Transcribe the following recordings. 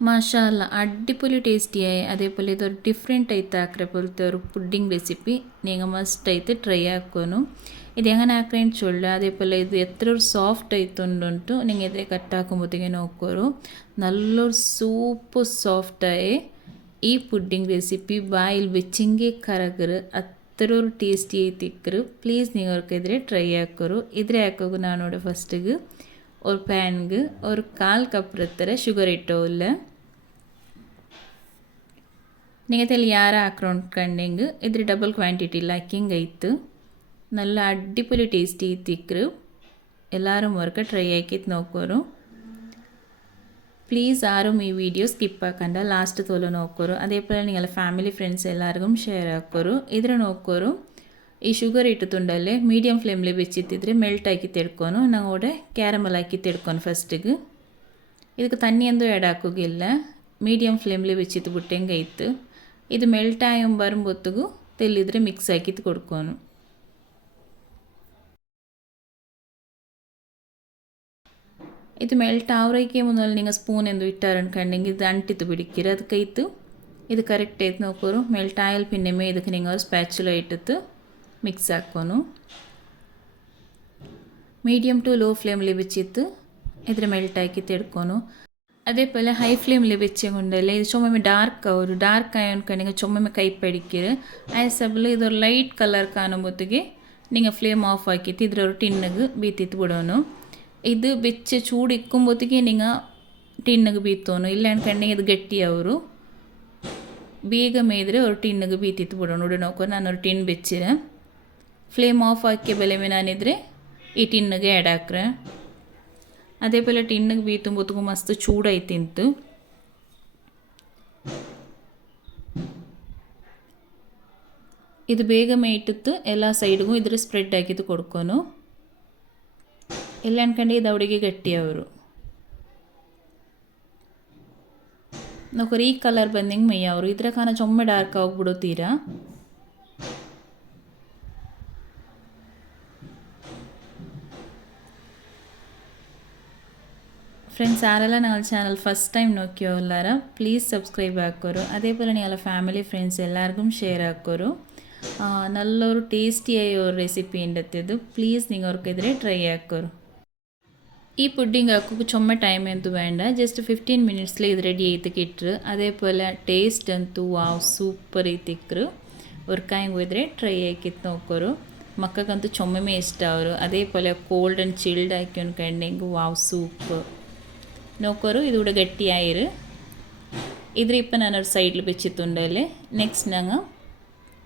മാഷാല്ല അടിപൊളി ടേസ്റ്റിയായി. അതേപോലെ ഇതൊരു ഡിഫറെന്റ് ടൈത്ത് ಹಾಕ್ರೆ പോലത്തെ ഒരു പുഡിംഗ് റെസിപ്പി നിങ്ങൾ മസ്റ്റ് ആയിട്ട് ട്രൈ ആക്കുന്നു ഇത് എങ്ങനെ ആക്കാൻ ചൊല്ല അതേപോലെ ഇത് എത്ര ഒരു സോഫ്റ്റ് ആയിട്ടുണ്ടുണ്ടു നിങ്ങൾ ഇതേ കട്ടാക്കുമ്പോഴത്തേക്ക് നോക്കോരു നല്ലൊരു സൂപ്പർ സോഫ്റ്റായി ഈ പുഡിംഗ് റെസിപ്പി വായിൽ വെച്ചെങ്കിൽ കറകറ് അത്ര ഒരു ടേസ്റ്റി ആയിത്തിക്കറ് പ്ലീസ് നിങ്ങൾക്കെതിരെ ട്രൈ ആക്കോരു ഇതിരെ ആക്കുക നാനോട് ഫസ്റ്റ് ഒരു പാൻക്ക് ഒരു കാൽ കപ്പ് എത്ര ഷുഗർ ഇട്ടോ ഇല്ലേ ನಿಗದಲ್ಲಿ ಯಾರ ಹಾಕ್ಕೊಂಡು ಕಂಡೆಂಗೆ ഡബിൾ ക്വാണ്ടിറ്റി ಕ್ವಾಂಟಿಟಿ ಲಕ್ಕಿಂಗ್ നല്ല അടിപൊളി ടേസ്റ്റി തിക്കറ് എല്ലാവരും ഒരൊക്കെ ട്രൈ ആക്കി നോക്കോറു പ്ലീസ് ആരും ഈ വീഡിയോ സ്കിപ്പ് ആക്കണ്ട ലാസ്റ്റ് തോല നോക്കോറു അതേപോലെ നിങ്ങളെ ഫാമിലി ഫ്രണ്ട്സ് എല്ലാവർക്കും ഷെയർ ആക്കോറു ഇതിന് നോക്കോറു ഈ ഷുഗർ ഇട്ടിട്ടുണ്ടല്ലേ മീഡിയം ഫ്ലെയിമിൽ വെച്ചിത്തിದ್ರೆ മെൽട്ടാക്കി ತೆಡ್ಕೊನು ನಾವು ಕ್ಯಾರಮಲ್ ಹಾಕಿ ತೆಡ್ಕೊನು ಫಸ್ಟಿಗೆ ಇದಕ್ಕೆ ತನ್ನಿ ಎಂದು ಆ್ಯಡ್ ಹಾಕೋಗಿಲ್ಲ ಮೀಡಿಯಂ ಫ್ಲೇಮ್ಲಿ വെച്ചിട്ട് ಬಿಟ್ಟೆಂಗೆ ಐತು ഇത് മെൽട്ടായും വരും പൊത്തുകു മിക്സ് മിക്സാക്കി കൊടുക്കുന്നു ഇത് മെൽട്ട് ആവറേക്കേ മുന്നിൽ നിങ്ങൾ സ്പൂൺ എന്തോ ഇട്ടാറുണ്ടെങ്കിൽ ഇത് അണ്ടിത്ത് പിടിക്കര അത് കൈത്ത് ഇത് കറക്റ്റ് ആയിട്ട് നോക്കൂ മെൽട്ടായൽ പിന്നെ ഇത് നിങ്ങൾ സ്പാച്ചുല ഇട്ടിട്ട് മിക്സ് ആക്കുന്നു മീഡിയം ടു ലോ ഫ്ലെയിമിൽ വെച്ചിട്ട് ഇതിൽ മെൽട്ടാക്കി എടുക്കുന്നു அதேபோல் ஹை ஃப்ளேமில் வச்சவங்க இல்லை இது சும்மாமே டார்க்காக ஒரு டார்க் ஆயோன்க்கு நீங்கள் சும்மாமே கை படிக்கிறது ಆಸಬಲ್ ಇದು ಲೈಟ್ ಕಲರ್ ಕಾಣುಬೋತಿಗೆ ನೀವು ಫ್ಲೇಮ್ ಆಫ್ ಹಾಕಿತ್ತು ಇದರ ಟಿನ್ನಿಗೆ ಬೀತಿತ್ತು ಬಿಡೋನು ಇದು ಬೆಚ್ಚ ಚೂಡು ಇಕ್ಕೊಂಬೋತಿಗೆ ನೀವು ಟಿನ್ನಿಗೆ ಬೀತೋನು ಇಲ್ಲ ಅನ್ಕಂಡಿಗೆ ಇದು ಗಟ್ಟಿ ಅವರು ಬೇಗ ಮೇಯ್ದರೆ ಅವ್ರು ಟಿನ್ನಿಗೆ ಬೀತಿತ್ತು ಬಿಡೋನು ಉಡನೋಕೋ ನಾನು ಅವ್ರು ಟಿನ್ ಬೆಚ್ಚಿರ ಫ್ಲೇಮ್ ಆಫ್ ಹಾಕಿ ಬೆಲೆ ನಾನಿದ್ರೆ ಈ ಟಿನ್ನಿಗೆ ಆ್ಯಡ್ ಹಾಕ್ರೆ അതേപോലെ ടിന്ന് വീത്തുമ്പോഴത്തേക്കും മസ്ത് ചൂടായി തിന്ത് ಇದು ಬೇಗ ಮೇಯ್ಟಿತ್ತು ಎಲ್ಲ ಸೈಡ್ಗೂ ಇದ್ರ ಸ್ಪ್ರೆಡ್ ಹಾಕಿದ್ದು ಕೊಡ್ಕೊನು ಎಲ್ಲ ಅನ್ಕೊಂಡು ಇದು ಅವಳಿಗೆ ಗಟ್ಟಿ ಅವರು ನೋಕರಿ ಈ ಕಲರ್ ಬಂದಿಂಗ್ ಮೇಯ್ಯ ಅವರು ಇದ್ರ ಕಾನ ಚೊಮ್ಮೆ ಡಾರ್ಕ್ ಫ್ರೆಂಡ್ಸ್ ఆరలా నవల్ ಚಾನಲ್ ಫಸ್ಟ್ ಟೈಮ್ ನೋಕ್ಯೋಲ್ಲಾರ ಪ್ಲೀಸ್ ಸಬ್ಸ್ಕ್ರೈಬ್ ಹಾಕೋರು. ಅದೇ ಪೋಲ ಎಲ್ಲ ಫ್ಯಾಮಿಲಿ ಫ್ರೆಂಡ್ಸ್ ಎಲ್ಲರಿಗೂ ಶೇರ್ ಹಾಕೋರು. ನಲ್ಲೋರು ಟೇಸ್ಟಿಯಾಗಿ ಅವ್ರ ರೆಸಿಪಿ ಇಂಡತ್ತಿದ್ದು ಪ್ಲೀಸ್ ನೀವು ಇದ್ರೆ ಟ್ರೈ ಹಾಕೋರು. ಈ ಪುಡ್ಡಿಂಗ್ ಹಾಕೋಕೆ ಚೊಮ್ಮ ಟೈಮ್ ಅಂತೂ ಬೇಡ. ಜಸ್ಟ್ ಫಿಫ್ಟೀನ್ ಮಿನಿಟ್ಸ್ಲಿ ಇದು ರೆಡಿ ಆಯ್ತು ಇಟ್ಟರು ಅದೇ ಪೋಲ ಟೇಸ್ಟ್ ಅಂತೂ ವಾವ್ ಸೂಪರ್ ಐತಿಕ್ರು ಅವ್ರಕಾಯಂಗೆ ಹೋದ್ರೆ ಟ್ರೈ ಹಾಕಿತ್ತು ನೋಕೋರು ಮಕ್ಕಕ್ಕಂತೂ ಚೊಮ್ಮೆ ಇಷ್ಟ ಅವರು. ಅದೇ ಪೋಲ ಕೋಲ್ಡ್ ಆ್ಯಂಡ್ ಚಿಲ್ಡ್ ಹಾಕಿ ಕಣ್ಣಿಂಗು ವಾವ್ ಸೂಪ್ ನೋಕರು ಇದು ಕೂಡ ಗಟ್ಟಿಯಾಯಿರು ಇದ್ರ ಇಪ್ಪ ನಾನು ஒரு சைடில் வச்சுட்டுண்டே நெக்ஸ்ட் நாங்கள்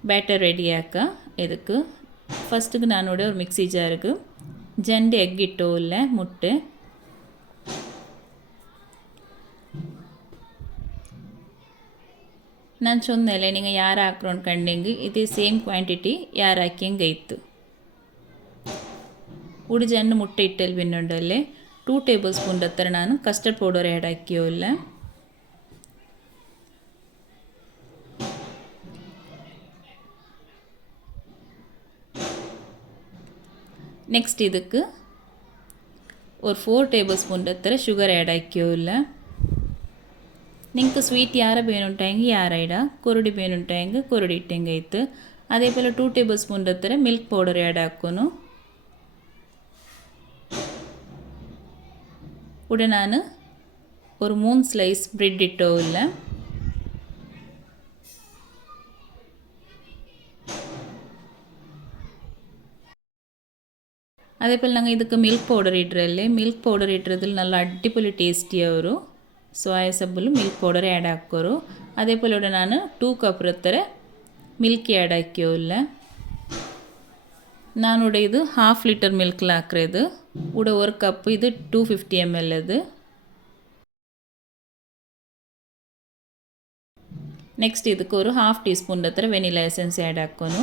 பேட்டர் ரெடியாக்க இதுக்கு ஃபஸ்ட்டுக்கு நானோட ஒரு மிக்சி ஜாருக்கு ஜெண்டு எக் இட்டோ இல்லை முட்டை ನಾನು சொன்னಲ್ಲ நீங்கள் ಯಾರು ಹಾಕ್ರೋಂಡು ಕಂಡಿಂಗ್ ಇದು ಸೇಮ್ ಕ್ವಾಂಟಿಟಿ ಯಾರು ಹಾಕಿಂಗ್ ಇತ್ತು ಉಡು ಜಂಡು ಮುಟ್ಟೆ ಇಟ್ಟಲ್ಲಿ ಟೂ ಟೇಬಲ್ ಸ್ಪೂನ್ ಹತ್ತಿರ ನಾನು ಕಸ್ಟರ್ಡ್ ಪೌಡರ್ ಆ್ಯಡ್ ಹಾಕಿಯೋ ಇಲ್ಲ நெக்ஸ்ட் இதுக்கு ஒரு ஃபோர் டேபிள் ஸ்பூன் எத்தர சுகர் ஆ್ಯಡ್ ஆக்கியோ இல்லை ನಿಂಗೆ ಸ್ವೀಟ್ ಯಾರ ಬೇನುಂಟಾಯಂಗೆ ಯಾರ ಇಡ ಕೊರಡಿ ಬೇನುಂಟಾಯಂಗೆ ಕೊರಡಿ ಇಟ್ಟಂಗೆ ಆಯ್ತು ಅದೇ ಪೋಲ್ ಟೂ ಟೇಬಲ್ ಸ್ಪೂನ್ ಎತ್ತರ ಮಿಲ್ಕ್ ಪೌಡರ್ ಆ್ಯಡ್ ಹಾಕೋನು ഇവിടെ ഞാൻ ഒരു മൂന്ന് സ്ലൈസ് ബ്രെഡ് ഇട്ടോ ഇല്ല അതേപോലെ ഞങ്ങൾ ಇದಕ್ಕೆ ಮಿಲ್ಕ್ ಪೌಡರ್ ಇಟ್ರಲ್ಲಿ ಮಿಲ್ಕ್ ಪೌಡರ್ ಇಟ್ಟಿರೋದ್ರಲ್ಲಿ നല്ല ಅಡ್ಡಿಪೊಲಿ ಟೇಸ್ಟಿ ಅವರು ಸೋಯಾ ಸಬ್ಬಲು ಮಿಲ್ಕ್ ಪೌಡರ್ ಆ್ಯಡ್ ಹಾಕೋರು അതേപോലെ ഇവിടെ ನಾನು ಟೂ ಕಪ್ ಹತ್ತಿರ ಮಿಲ್ಕ್ ಆ್ಯಡ್ ಹಾಕಿಯೋ ನಾನುடைய ಇದು ಹಾಫ್ ಲೀಟರ್ ಮಿಲ್ಕಿல் ಹಾಕ್ರದು ಉಡ ஒரு ಕಪ್ ಇದು ಟೂ ಫಿಫ್ಟಿ ಎಮ್ ಎಲ್ ಅದು ನೆಕ್ಸ್ಟ್ ಇದಕ್ಕೆ ಒಂದು ಹಾಫ್ ಟೀ ಸ್ಪೂನ್ ಹತ್ರ ವೆನಿಲಾ ಎಸೆನ್ಸ್ ಆ್ಯಡ್ ಹಾಕ್ಕೊನು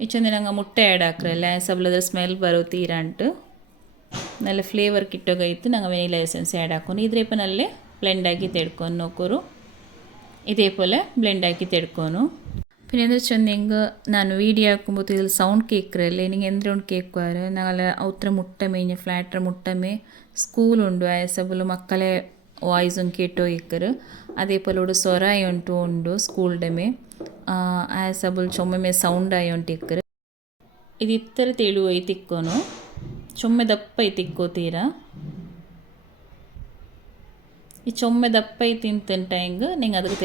ಇಚ್ಚೊಂದು ನಂಗೆ ಮುಟ್ಟೆ ಆ್ಯಡ್ ಹಾಕ್ರಲ್ಲ ಸಬ್ಲದ್ರ ಸ್ಮೆಲ್ ಬರೋ ತೀರಂಟು നല്ല ഫ്ലേവർ കിട്ടുകയത്ത് ഞങ്ങൾ വെനില എസൻസ് ആഡ് ആക്കുന്നു ഇതിപ്പോൾ നല്ല ബ്ലെൻഡാക്കി തെടുക്കുന്നു നോക്കൊരു ഇതേപോലെ ബ്ലെൻഡാക്കി തെടുക്കുന്നു പിന്നെയെന്ന് വെച്ചാൽ നിങ്ങൾ ഞാൻ വീഡിയോ ആക്കുമ്പോൾ ഇതിൽ സൗണ്ട് കേൾക്കറല്ലേ ನಿಂಗೆ ಎಂದ್ರೊಂಡು കേൾക്കുവാറ് ഞങ്ങൾ ഔത്ര മുട്ടമേ ഞാൻ ഫ്ലാറ്റർ മുട്ടമേ സ്കൂളുണ്ട് ഉണ്ട്. വയസ്സപോലെ മക്കളെ വോയിസും കേട്ടോ കേൾക്കറ് അതേപോലെ ഇവിടെ സ്വരായോണ്ടോ ഉണ്ട് സ്കൂളുടെ മേ ആയസബുൽ ചുമ്മമേ സൗണ്ട് ആയോണ്ട് കേൾക്കറ് ഇത് ഇത്ര തെളിവായി തിക്കണു ചുമ്മ ദപ്പായി തിക്കോ തീര? ഈ ಚೊಮ್ಮೆ ದಪ್ಪ ಐತಿ ತಿಂತಂಟ ಹೆಂಗೆ ನಿಂಗೆ ಅದಕ್ಕೆ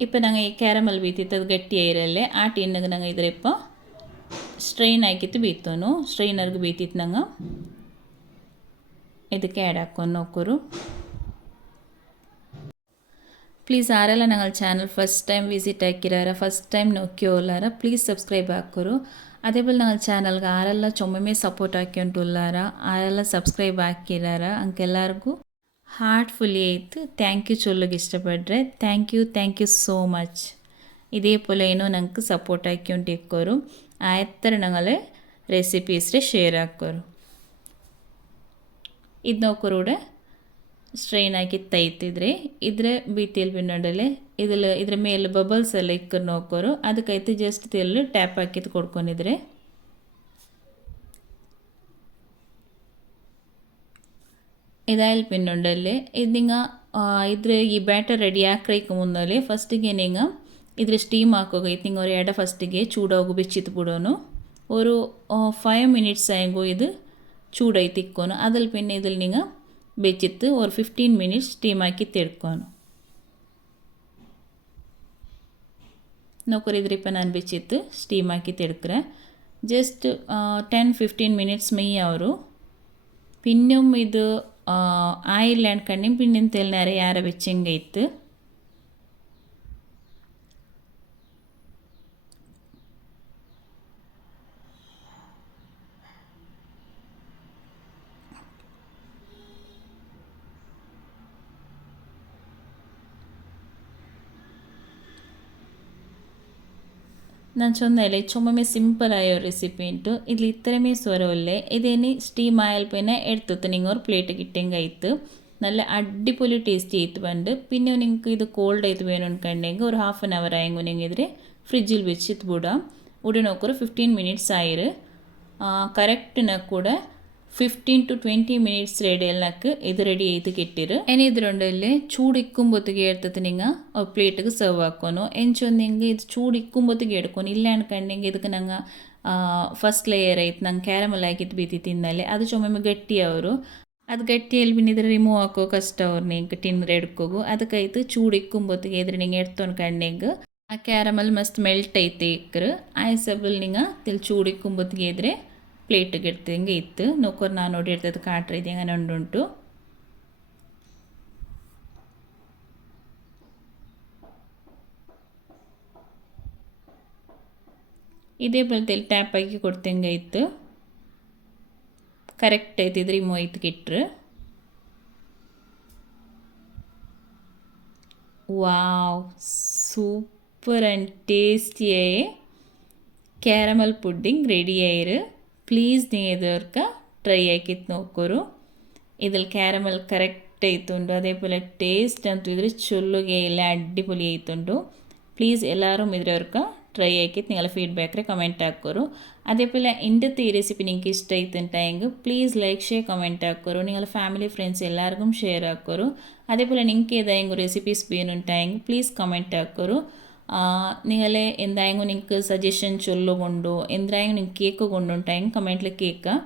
இப்போ நாங்கள் கேரமல் வீத்தித்தது ഗട്ടിയായിരല്ലേ ആ ടീനക്ക് ഞങ്ങൾ ഇതിലിപ്പോൾ സ്ട്രെയിൻ ആക്കിയിട്ട് ബീത്തോന്നു സ്ട്രെയിനർക്ക് ബീത്തിട്ട് ഞങ്ങൾ ಇದಕ್ಕೆ ಆ್ಯಡ್ ಹಾಕೊಂಡು ನೋಕೋರು ಪ್ಲೀಸ್ ಆರೆಲ್ಲ ನಂಗೆ ಚಾನಲ್ ಫಸ್ಟ್ ಟೈಮ್ ವಿಸಿಟ್ ಹಾಕಿರಾರ ಫಸ್ಟ್ ಟೈಮ್ ನೋಕ್ಯೋಲ್ಲಾರ ಪ್ಲೀಸ್ ಸಬ್ಸ್ಕ್ರೈಬ್ ಹಾಕೋರು അതേപോലെ ഞങ്ങൾ ചാനൽക്ക് ആരെല്ലാം ചുമമേ സപ്പോർട്ട് ആക്കിയിട്ടുള്ളാരാ ആരെല്ലാം സബ്സ്ക്രൈബ് ആക്കിയിരാ അങ്ങ് എല്ലാവർക്കും హార్ట్ఫుల్లీ అయితే ಥ್ಯಾಂಕ್ ಯು చొల్లకి ಇಷ್ಟಪಡ್ರೆ thank you thank you so much இதேபோல் ಏನೋ ನಂಗೆ ಸಪೋರ್ಟ್ ಹಾಕ್ಯೊಂಡು ಇಕ್ಕೋರು. ಆ ಥರ ರೆಸಿಪೀಸ್ ರೀ ಶೇರ್ ಹಾಕೋರು ಇದು ನಾವು ಕೂಡ ಸ್ಟ್ರೈನ್ ಹಾಕಿ ತೈತಿದ್ರಿ, ಇದ್ರೆ ಬೀತಿಯಲ್ಲಿ ಬಿ ನೋಡಲೆ ಇದ್ರ ಇದ್ರ ಮೇಲೆ ಬಬಲ್ಸ್ ಎಲ್ಲ ಇಕ್ಕರ್ ನೋಕೋರು ಐತೆ ಜಸ್ಟ್ ತಿಲ್ಲು ಟ್ಯಾಪ್ ಹಾಕಿದ್ದು ಕೊಡ್ಕೊಂಡಿದ್ರೆ. ಇದಾಯಿಲ್ ಪಿನ್ನೊಂಡಲ್ಲಿ ಇದಿಂಗ ಇದ್ರ ಈ ಬ್ಯಾಟರ್ ರೆಡಿ ಹಾಕ್ರೈಕ ಮುನ್ನಲ್ಲಿ ಫಸ್ಟಿಗೆ ನಿಂಗ ಇದ್ರ ಸ್ಟೀಮ್ ಹಾಕೋಗ ಇತ್ತಿಂಗ ಅವ್ರು ಎಡ ಫಸ್ಟಿಗೆ ಚೂಡೋಗು ಬೆಚ್ಚಿತ್ ಬಿಡೋನು ഒരു ഫൈവ് മിനിറ്റ്സ് ആയെങ്കിൽ ഇത് ചൂടായി തിക്കോന് അതിൽ പിന്നെ ഇതിൽ നിങ്ങൾ വെച്ചിട്ട് ഒരു ഫിഫ്റ്റീൻ മിനിറ്റ്സ് സ്റ്റീമാക്കി തെടുക്കോന് നോക്കൊരു ഇതിപ്പോൾ ഞാൻ വെച്ചിട്ട് സ്റ്റീമാക്കി തെടുക്കുക ജസ്റ്റ് ടെൻ ഫിഫ്റ്റീൻ മിനിറ്റ്സ് മെയ്യാവരു പിന്നും ഇത് ఆయిల్ అండ్ కందిపిండిని తెల్లారి ఆరబెచ్చింగైతు ನಾನು ചൊന്നല്ലേ ചുമമേ സിമ്പിളായ ഒരു റെസിപ്പി ഉണ്ടു ഇതിൽ ഇത്രമേ സ്വരമല്ലേ ഇതിനി സ്റ്റീം ആയാൽ പിന്നെ എടുത്തിട്ട് നിങ്ങൾ ഒരു പ്ലേറ്റ് കഴിത്ത് നല്ല അടിപൊളി ടേസ്റ്റ് ചെയ്ത് പണ്ട്. പിന്നെ നിങ്ങൾക്ക് ഇത് കോൾഡ് ആയിട്ട് വേണമെന്നുണ്ടെങ്കിൽ ഒരു ഹാഫ് ആൻ അവർ ആയെങ്കിൽ നിങ്ങൾ ഇതിൽ ഫ്രിഡ്ജിൽ ഇത് വിടാം ഉടനൊക്കെ ഒരു ഫിഫ്റ്റീൻ മിനിറ്റ്സ് ആയിര്. കറക്റ്റിനെ കൂടെ ഫിഫ്റ്റീൻ ടു ട്വൻറ്റി മിനിറ്റ്സ് ഇടയിലേക്ക് ഇത് റെഡി ചെയ്ത് കിട്ടിര് ഇനി ഇതിലുണ്ടിൽ ചൂടിക്കുമ്പോഴത്തേക്ക് ಸರ್ವ್ നിങ്ങൾ പ്ലേറ്റിക്ക് ಹಿಂಗೆ ಇದು എനിച്ചൊന്നെങ്കിൽ ഇത് ചൂടിക്കുമ്പോഴത്തേക്ക് ಇಲ್ಲ ഇല്ല എനക്കണ്ടെങ്കിൽ ಇದಕ್ಕೆ ನಂಗೆ ಫಸ್ಟ್ ಲೇಯರ್ ಐತೆ ನಂಗೆ ಕ್ಯಾರಮಲ್ ಹಾಕಿತ್ತು ಬೀದಿ ತಿನ್ನಲೆ ಅದು ಚೊಮ್ಮೊಮ್ಮೆ ಗಟ್ಟಿ ಅವರು ಅದು ಗಟ್ಟಿ ಎಲ್ಲಿ ಬಿನ್ನಿದ್ರೆ ರಿಮೂವ್ ಹಾಕೋ ಕಷ್ಟ ಅವ್ರು ನಿಂಗೆ ತಿಂದ್ರೆ ಎಡ್ಕೋಗು ಅದಕ್ಕಾಯ್ತು ಚೂಡು ಇಕ್ಕುಂಬೊತ್ತಿಗೆ ಇದ್ರೆ ನಿಂಗೆ ಎಡ್ತೊಂಡು ಕಣ್ಣಿಗೆ ಆ ಕ್ಯಾರಮಲ್ ಮಸ್ತ್ ಮೆಲ್ಟ್ ಐತೆ ಇಕ್ಕರು ಆಯ್ಸಬಲ್ ನಿಂಗೆ ತಿಳಿ ಚೂಡು ಇಕ್ಕುಂಬೊತ್ತಿಗೆ ಇದ್ರೆ ಪ್ಲೇಟಿಗೆ ಇಡ್ತಿದಂಗೆ ಇತ್ತು. ನೌಕರ್ ನಾನು ನೋಡಿ ಇರ್ತದೆ ಕಾಟ್ರಿ ಇದ್ದಂಗೆ ನಂಡುಂಟು ಇದೇ ಬಲದಲ್ಲಿ ಟ್ಯಾಪ್ ಆಗಿ ಕೊಡ್ತಂಗೆ ಇತ್ತು. ಕರೆಕ್ಟ್ ಐತಿದ್ರಿ ಮೂವೈತ್ಗೆ ಕಿಟ್ರು ವಾವ್, ಸೂಪರ್ ಆ್ಯಂಡ್ ಟೇಸ್ಟಿಯೇ. ಕ್ಯಾರಮಲ್ ಪುಡ್ಡಿಂಗ್ ರೆಡಿ ಆಯಿರು. പ്ലീസ് ನೀ ട്രൈ ಟ್ರೈ ಆಕಿತ್ ഇതിൽ കാരമൽ കറക്റ്റ് ಕರೆಕ್ಟ್ അതേപോലെ ടേസ്റ്റ് ಅಂತೂ ഇതിൽ ചൊല്ലുകയില്ല അടിപൊളി ಅಡ್ಡಿಪೊಲಿ പ്ലീസ് എല്ലാവരും ഇതിലവർക്ക് ട്രൈ ആക്കിയിട്ട് നിങ്ങൾ ഫീഡ്ബാക്കിൽ കമന്റ് ആക്കൂ അതേപോലെ എന്റെ തീ റെസിപ്പി നിങ്ങൾക്ക് ഇഷ്ടമായിട്ടുണ്ടായെങ്കിൽ പ്ലീസ് ലൈക്ക് ഷെയർ കമന്റ് ആക്കൂ നിങ്ങളുടെ ഫാമിലി ഫ്രണ്ട്സ് എല്ലാവർക്കും ഷെയർ ആക്കൂ അതേപോലെ നിങ്ങൾക്ക് ഏതായെങ്കിലും റെസിപ്പീസ് ബീനുണ്ടെങ്കിൽ പ്ലീസ് കമന്റ് ആക്കൂ നിങ്ങളെ എന്തായെങ്കിലും നിങ്ങൾക്ക് സജഷൻ ചൊല്ലുകൊണ്ടോ എന്തായെങ്കിലും നിങ്ങൾക്ക് കേക്ക് കൊണ്ടുണ്ടായെങ്കിൽ കമൻറ്റിൽ കേൾക്കുക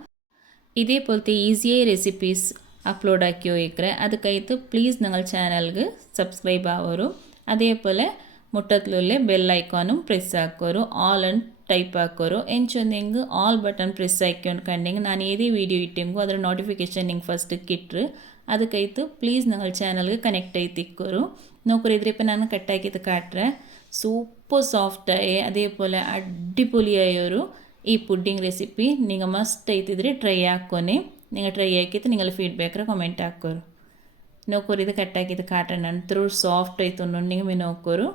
ഇതേപോലത്തെ ഈസിയായി റെസിപ്പീസ് അപ്ലോഡ് ആക്കിയോ ഇക്കറെ അതുകഴിഞ്ഞ് പ്ലീസ് നിങ്ങൾ ചാനലിക്ക് സബ്സ്ക്രൈബ് ആവോരു അതേപോലെ മുട്ടത്തിലുള്ള ബെല്ലൈക്കോനും പ്രസ് ആക്കോരു ആൾ ആൻഡ് ಟೈಪ್ ಹಾಕೋರು ಎಂಚೊಂದು ಹಿಂಗೆ ಆಲ್ ಬಟನ್ ಪ್ರೆಸ್ ಹಾಕ್ಕೊಂಡು ಕಂಡಂಗೆ ನಾನು ಏದೇ ವೀಡಿಯೋ ಇಟ್ಟಿಂಗು ಅದರ ನೋಟಿಫಿಕೇಷನ್ ಹಿಂಗೆ ಫಸ್ಟ್ ಕಿಟ್ರು ಅದಕ್ಕಾಯ್ತು ಪ್ಲೀಸ್ ನಂಗೆ ಚಾನಲ್ಗೆ ಕನೆಕ್ಟ್ ಆಯ್ತು ಇಕ್ಕೋರು ನೌಕರಿ ಇದ್ರಿಪ್ಪ ನಾನು ಕಟ್ಟಾಕಿದ್ದು ಕಾಟ್ರೆ ಸೂಪರ್ സൂപ്പർ സോഫ്റ്റായി അതേപോലെ അടിപൊളിയായ ഒരു ഈ പുഡിംഗ് റെസിപ്പി നിങ്ങൾ ಮಸ್ತ್ ಐತಿದ್ರಿ ಟ್ರೈ ಹಾಕೋನಿ ಟ್ರೈ ട്രൈ ആക്കിയിട്ട് ಫೀಡ್ಬ್ಯಾಕ್ ഫീഡ്ബാക്കರ ಕಮೆಂಟ್ ಹಾಕೋರು ನೋಕೋರು ಇದು ಕಟ್ ಕಟ್ಟಾಕಿದ್ದು ಕಾಟನ್ ಅಂತರೂ ಸಾಫ್ಟ್ ಆಯಿತು ನುಣ್ಣಿಗೆ ನೋಕೋರು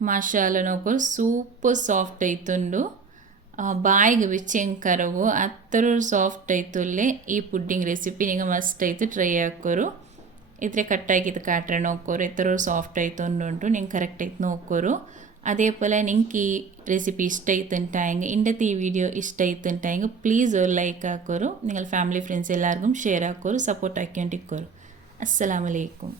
ಮಾಶಾಲ ನೋಕೋರು ಸೂಪರ್ ಸಾಫ್ಟ್ ಆಯ್ತುಂಡು ಬಾಯಿಗೆ ಬಿಚ್ಚೆಂಗೆ ಕರವು ಅತ್ತರೂ ಸಾಫ್ಟ್ ಆಯ್ತು ಈ ಪುಡ್ಡಿಂಗ್ ರೆಸಿಪಿ ನಿಮಗೆ ಮಸ್ತ್ ಐತೆ, ಟ್ರೈ ಹಾಕೋರು ಇದ್ರೆ ಕಟ್ಟಾಗಿ ಇದು ಕಾಟ್ರೆ ನೋಕ್ಕೋರು ಎತ್ತರೋ ಸಾಫ್ಟ್ ಆಯಿತು ಅಂದುಂಡು ನಿಂಗೆ ಕರೆಕ್ಟ್ ಆಯ್ತು ನೋಕ್ಕೋರು അതേപോലെ നിങ്ങൾക്ക് ഈ റെസിപ്പി ഇഷ്ടമായിട്ടുണ്ടായെങ്കിൽ എന്റെ ഈ വീഡിയോ ഇഷ്ടമായിട്ടുണ്ടായെങ്കിൽ പ്ലീസ് ഒരു ലൈക്ക് ആക്കോരു നിങ്ങൾ ഫാമിലി ഫ്രണ്ട്സ് എല്ലാവർക്കും ഷെയർ ആക്കോരു സപ്പോർട്ട് ആക്കിക്കൊണ്ടിരിക്കോരു അസ്സലാമലൈക്കും